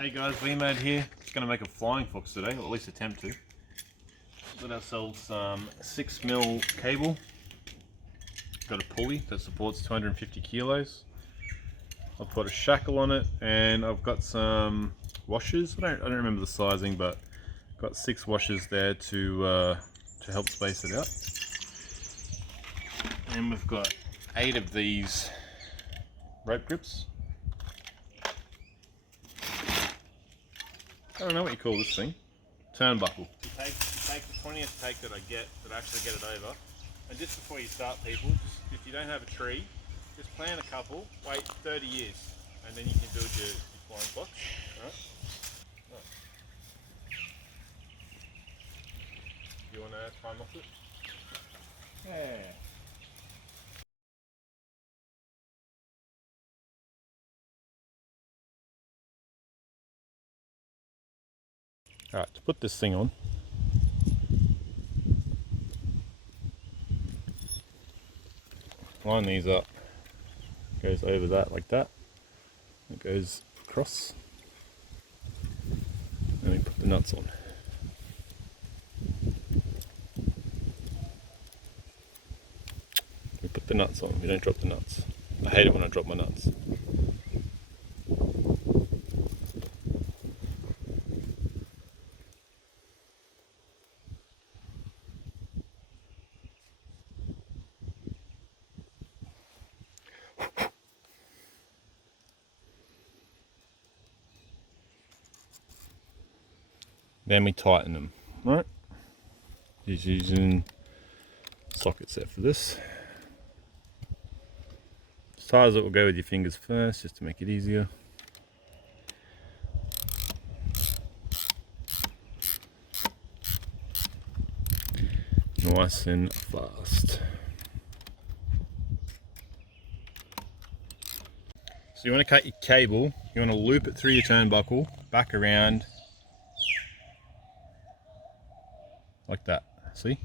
Hey guys, VMad here. Going to make a flying fox today, or at least attempt to. Got ourselves some 6mm cable. Got a pulley that supports 250 kilos. I've put a shackle on it, and I've got some washers. I don't remember the sizing, but got 6 washers there to help space it out. And we've got 8 of these rope grips. I don't know what you call this thing. Turnbuckle. You take the 20th take that I actually get it over. And just before you start, people, if you don't have a tree, just plant a couple, wait 30 years, and then you can build your flying box. Alright? You want to climb off it? Yeah. Alright, to put this thing on, line these up, goes over that like that, it goes across, and we put the nuts on. We put the nuts on, we don't drop the nuts. I hate it when I drop my nuts. Then we tighten them, right? Just using socket set for this. As tight as it will go with your fingers first, just to make it easier. Nice and fast. So you want to cut your cable, you want to loop it through your turnbuckle, back around, like that, see?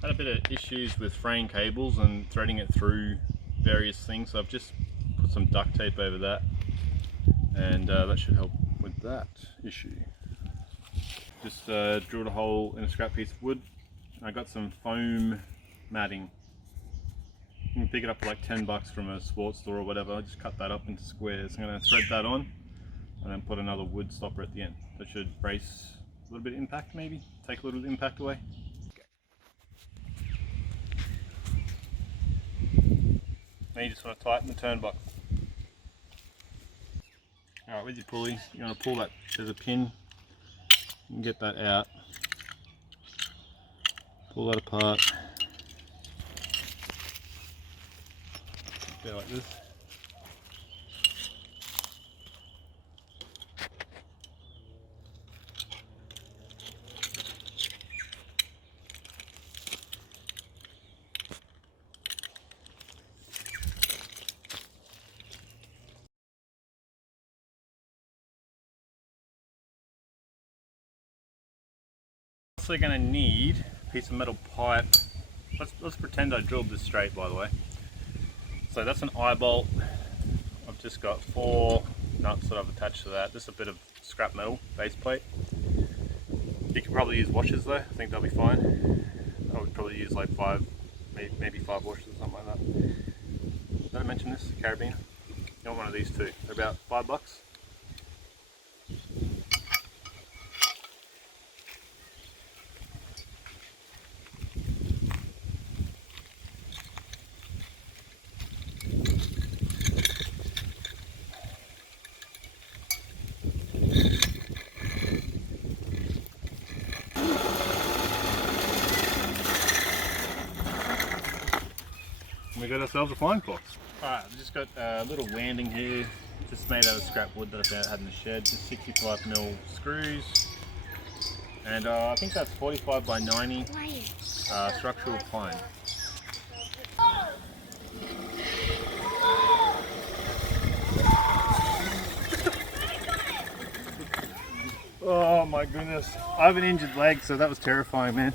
Had a bit of issues with fraying cables and threading it through various things, so I've just put some duct tape over that, and that should help with that issue. Just drilled a hole in a scrap piece of wood. I got some foam matting. You can pick it up for like $10 from a sports store or whatever. I just cut that up into squares. I'm going to thread that on and then put another wood stopper at the end. That should brace a little bit of impact, maybe take a little impact away. Now you just want to tighten the turnbuckle. Alright, with your pulley, you want to pull that, there's a pin, you can get that out, pull that apart, go like this. Also going to need a piece of metal pipe. Let's pretend I drilled this straight, by the way. So that's an eye bolt. I've just got 4 nuts that I've attached to that. Just a bit of scrap metal base plate. You could probably use washers though. I think they'll be fine. I would probably use like 5, maybe 5 washers or something like that. Did I mention this? Carabiner. You want one of these too. They're about $5. We got ourselves a flying fox. Alright, I've just got a little landing here, just made out of scrap wood that I had in the shed, just 65mm screws, and I think that's 45 by 90 structural pine. Oh my goodness, I have an injured leg, so that was terrifying, man.